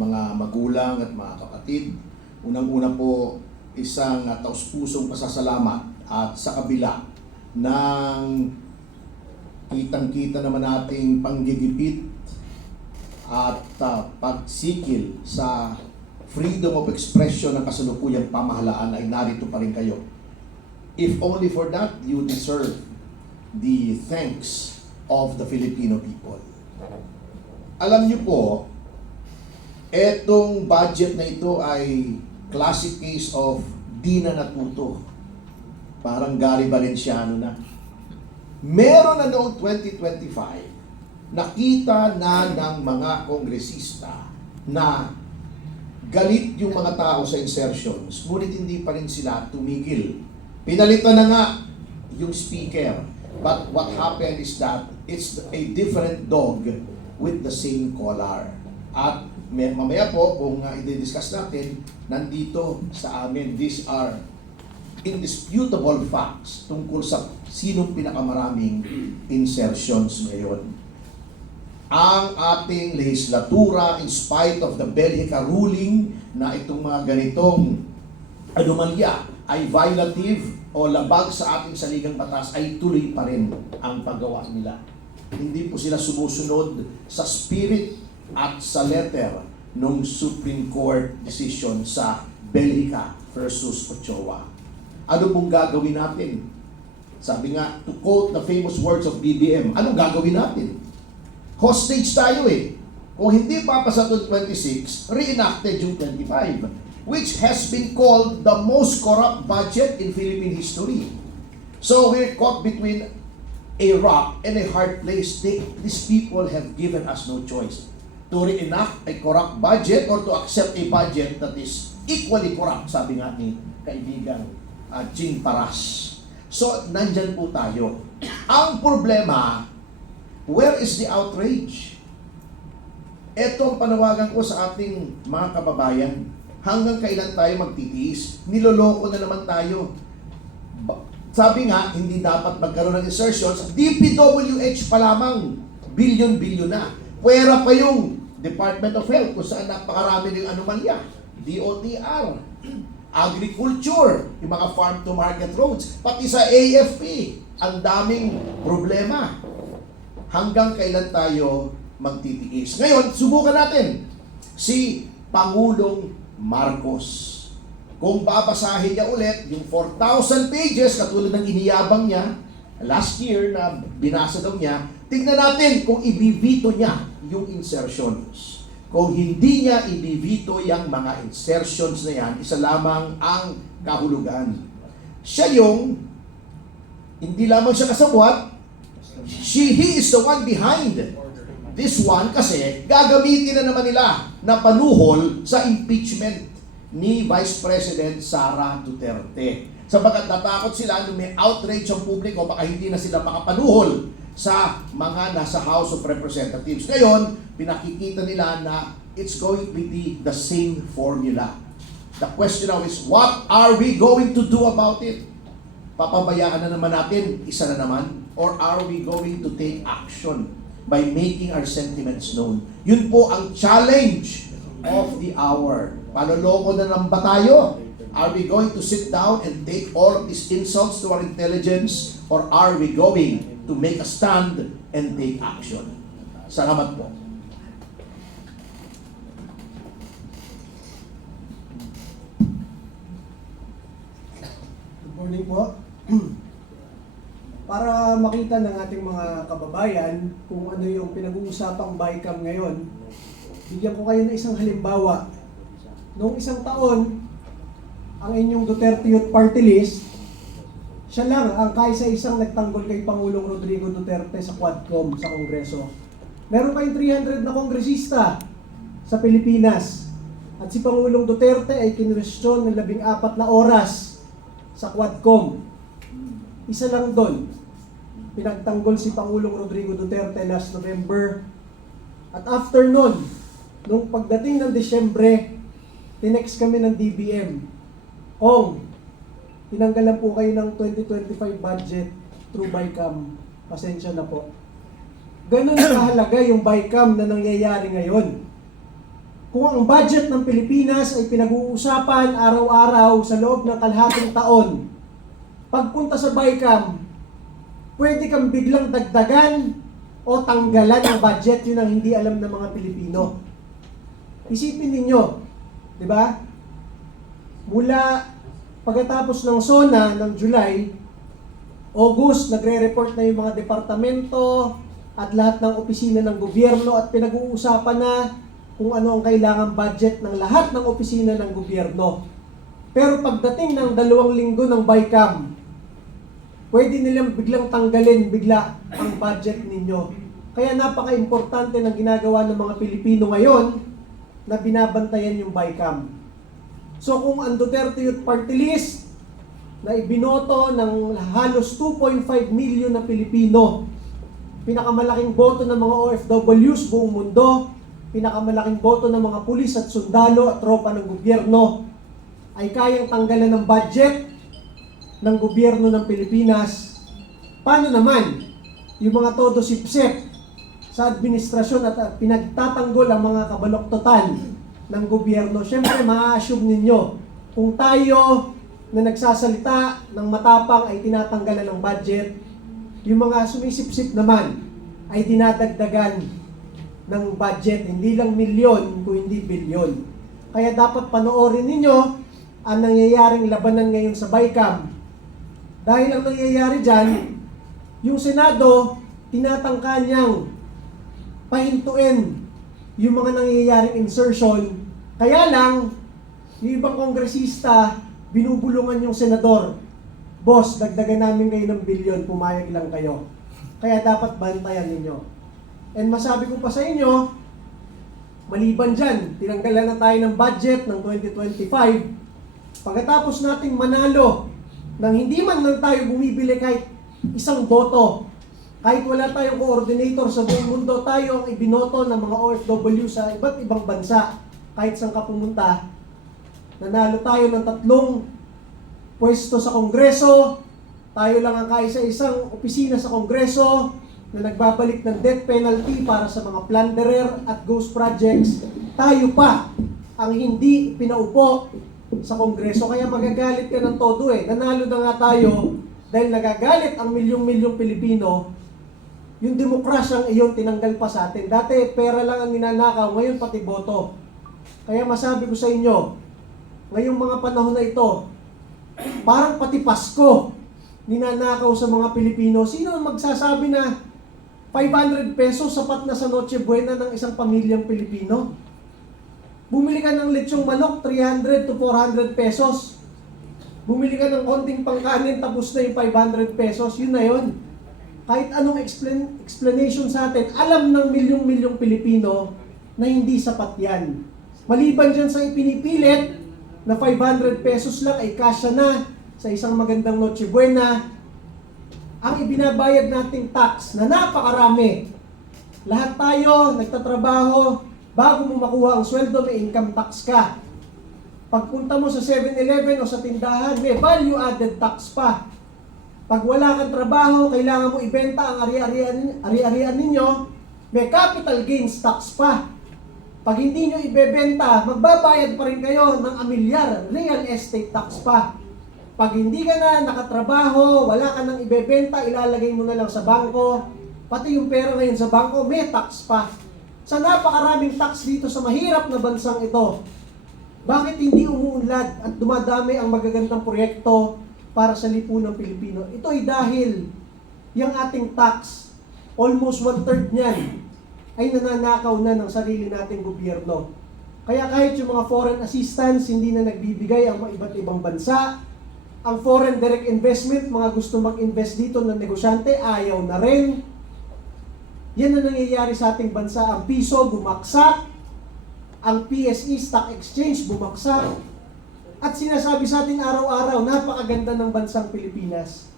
mga magulang at mga kapatid. Unang-una po, isang taus-pusong pasasalamat at sa kabila ng kitang-kita naman nating panggigipit at pagsikil sa freedom of expression ng kasalukuyang pamahalaan ay narito pa rin kayo. If only for that, you deserve the thanks of the Filipino people. Alam niyo po, etong budget na ito ay classic case of di na natuto. Parang Gary Valenciano na. Meron na noong 2025, nakita na ng mga kongresista na galit yung mga tao sa insertions, ngunit hindi pa rin sila tumigil. Pinalitan na nga yung speaker. But what happened is that it's a different dog with the same collar. At mamaya po, kung i-discuss natin, nandito sa amin, these are indisputable facts tungkol sa sinong pinakamaraming insertions ngayon. Ang ating legislatura, in spite of the Belgica ruling na itong mga ganitong anomalya ay violative o labag sa ating saligang batas, ay tuloy pa rin ang paggawa nila. Hindi po sila sumusunod sa spirit at sa letter ng Supreme Court decision sa Belgica versus Ochoa. Ano pong gagawin natin? Sabi nga, to quote the famous words of BBM, anong gagawin natin? Hostage tayo eh. Kung hindi papasa to 26, reenacted yung 25, which has been called the most corrupt budget in Philippine history. So we're caught between a rock and a hard place. These people have given us no choice to reenact a corrupt budget or to accept a budget that is equally corrupt, sabi nga ni kaibigang Jing Paras. So, nandyan po tayo. Ang problema, where is the outrage? Ito ang panawagan ko sa ating mga kababayan. Hanggang kailan tayo magtitiis? Niloloko na naman tayo. Sabi nga, hindi dapat magkaroon ng insertions. DPWH pa lamang, bilyon-bilyon na. Pwera pa yung Department of Health kung saan napakarami ng anomalya. DOTR, agriculture, yung mga farm-to-market roads, pati sa AFP, ang daming problema. Hanggang kailan tayo magtitiis? Ngayon, subukan natin si Pangulong Marcos. Kung babasahin niya ulit yung 4,000 pages, katulad ng iniyabang niya last year na binasa daw niya, tingnan natin kung ibibito niya yung insertions. Kung hindi niya ibibito yung mga insertions na yan, isa lamang ang kahulugan. Siya yung, hindi lamang siya kasabwat, he is the one behind this one kasi gagamitin na naman nila na panuhol sa impeachment ni Vice President Sara Duterte. Sabagat natakot sila nung may outrage ang publiko, baka hindi na sila makapanuhol sa mga nasa House of Representatives. Ngayon, pinakikita nila na it's going to be the same formula. The question now is, what are we going to do about it? Papabayaan na naman natin, isa na naman? Or are we going to take action by making our sentiments known? Yun po ang challenge of the hour. Panuloko na lang ba tayo? Are we going to sit down and take all of these insults to our intelligence? Or are we going to make a stand and take action? Salamat po. Good morning po. Para makita ng ating mga kababayan kung ano yung pinag-uusapang BICAM ngayon, bigyan ko kayo ng isang halimbawa. Noong isang taon, ang inyong Duterte Youth Party List, siya lang ang kaisa-isang nagtanggol kay Pangulong Rodrigo Duterte sa Quadcom sa Kongreso. Meron kayong 300 na kongresista sa Pilipinas. At si Pangulong Duterte ay kinwestiyon ng 14 na oras sa Quadcom. Isa lang doon, pinagtanggol si Pangulong Rodrigo Duterte last November. At after nun, nung pagdating ng Disyembre, tinext kami ng DBM, tinanggalan po kayo ng 2025 budget through BICAM. Pasensya na po. Ganun kahalaga yung BICAM na nangyayari ngayon. kung ang budget ng Pilipinas ay pinag-uusapan araw-araw sa loob ng kalahating taon, pagpunta sa BICAM, pwede kang biglang dagdagan o tanggalan ang budget. Yun ang hindi alam ng mga Pilipino. Isipin ninyo, di ba? Mula pagkatapos ng SONA ng July, August, nagre-report na yung mga departamento at lahat ng opisina ng gobyerno at pinag-uusapan na kung ano ang kailangang budget ng lahat ng opisina ng gobyerno. Pero pagdating ng 2 linggo ng BICAM, pwede nilang biglang tanggalin bigla ang budget ninyo. Kaya napaka-importante ng ginagawa ng mga Pilipino ngayon na binabantayan yung BICAM. So kung ang Duterte Youth Party List na ibinoto ng halos 2.5 million na Pilipino, pinakamalaking boto ng mga OFWs buong mundo, pinakamalaking boto ng mga pulis at sundalo at tropa ng gobyerno, ay kayang tanggalan ng budget ng gobyerno ng Pilipinas. Paano naman yung mga todo sipsip sa administrasyon at pinagtatanggol ang mga kabaloktotan ng gobyerno? Siyempre, ma-assume ninyo, kung tayo na nagsasalita ng matapang ay tinatanggalan ng budget, yung mga sumisipsip naman ay dinadagdagan ng budget, hindi lang milyon, kung hindi bilyon. Kaya dapat panoorin ninyo ang nangyayaring labanan ngayon sa BICAM. Dahil ang nangyayari dyan, yung Senado, tinatangka niyang pahintuin yung mga nangyayaring insertion. Kaya lang, yung ibang kongresista, binubulungan yung senador. Boss, dagdagan namin kayo ng bilyon, pumayag lang kayo. Kaya dapat bantayan ninyo. And masabi ko pa sa inyo, maliban dyan, tinanggalan na tayo ng budget ng 2025. Pagkatapos nating manalo, nang hindi man lang tayo bumibili kahit isang boto, kahit wala tayong coordinator sa buong mundo, tayo ang ibinoto ng mga OFW sa iba't ibang bansa, kahit saan ka pumunta, nanalo tayo ng 3 pwesto sa Kongreso, tayo lang ang kaisa-isang opisina sa Kongreso, na nagbabalik ng death penalty para sa mga plunderer at ghost projects, tayo pa ang hindi pinaupo sa Kongreso. Kaya magagalit ka ng todo eh. Nanalo na nga tayo dahil nagagalit ang milyong-milyong Pilipino. Yung demokrasyang iyon tinanggal pa sa atin. Dati pera lang ang ninanakaw, ngayon pati boto. Kaya masabi ko sa inyo, ngayong mga panahon na ito, parang pati Pasko ninanakaw sa mga Pilipino. Sino ang magsasabi na 500 pesos sapat na sa Noche Buena ng isang pamilyang Pilipino? Bumili ka ng lechong manok, 300 to 400 pesos. Bumili ka ng konting pangkanin, tapos na yung 500 pesos, yun na yun. Kahit anong explanation sa atin, alam ng milyong-milyong Pilipino na hindi sapat yan. Maliban dyan sa ipinipilit na 500 pesos lang ay kasya na sa isang magandang Noche Buena, ang ibinabayad nating tax na napakarami. Lahat tayo nagtatrabaho, bago mo makuha ang sweldo, may income tax ka. Pagpunta mo sa 7-Eleven o sa tindahan, may value added tax pa. Pag wala kang trabaho, kailangan mo ibenta ang ari-arian ninyo, may capital gains tax pa. Pag hindi nyo ibebenta, magbabayad pa rin kayo ng amilyar, real estate tax pa. Pag hindi ka na nakatrabaho, wala ka nang ibebenta, ilalagay mo na lang sa bangko, pati yung pera ngayon sa bangko, may tax pa. Sa napakaraming tax dito sa mahirap na bansang ito, bakit hindi umuunlad at dumadami ang magagandang proyekto para sa lipunang Pilipino? Ito ay dahil yung ating tax, almost 1/3 niyan, ay nananakaw na ng sarili nating gobyerno. Kaya kahit yung mga foreign assistance, hindi na nagbibigay ang mga iba't ibang bansa. Ang foreign direct investment, mga gusto mag-invest dito ng negosyante, ayaw na rin. Yan ang nangyayari sa ating bansa. Ang piso bumagsak, ang PSE Stock Exchange bumagsak. At sinasabi sa atin araw-araw, napakaganda ng bansang Pilipinas.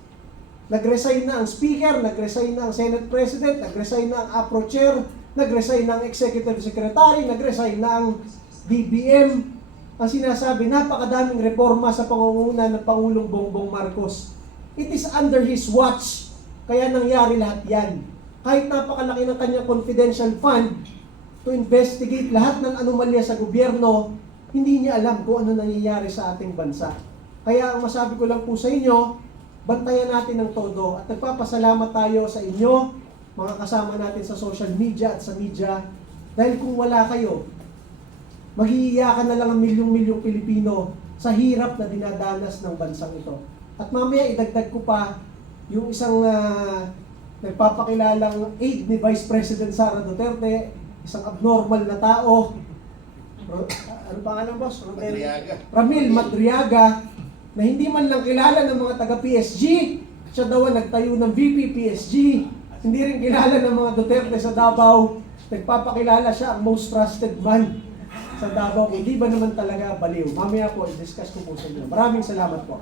Nag-resign na ang speaker, nag-resign na ang Senate President, nag-resign na ang APRO Chair, nag-resign na ang Executive Secretary, nag-resign na ang BBM. Ang sinasabi, napakadaming reforma sa pangunguna ng Pangulong Bongbong Marcos. It is under his watch, kaya nangyari lahat yan. Kahit napakalaki ng kanyang confidential fund, to investigate lahat ng anomalya sa gobyerno, hindi niya alam kung ano nangyayari sa ating bansa. Kaya ang masabi ko lang po sa inyo, bantayan natin ng todo at nagpapasalamat tayo sa inyo, mga kasama natin sa social media at sa media, dahil kung wala kayo, mag-iiyakan na lang ang milyong-milyong Pilipino sa hirap na dinadanas ng bansang ito. At mamaya idagdag ko pa yung isang nagpapakilalang aide ni Vice President Sara Duterte, isang abnormal na tao. Ano pangalan, boss? Madriaga. Ramil Madriaga, na hindi man lang kilala ng mga taga-PSG. Siya daw ang nagtayo ng VP PSG. Hindi rin kilala ng mga Duterte sa Davao. Nagpapakilala siya ang most trusted man sa Davao. Hindi ba naman talaga baliw? Mamaya po, i-discuss ko po sa inyo. Maraming salamat po.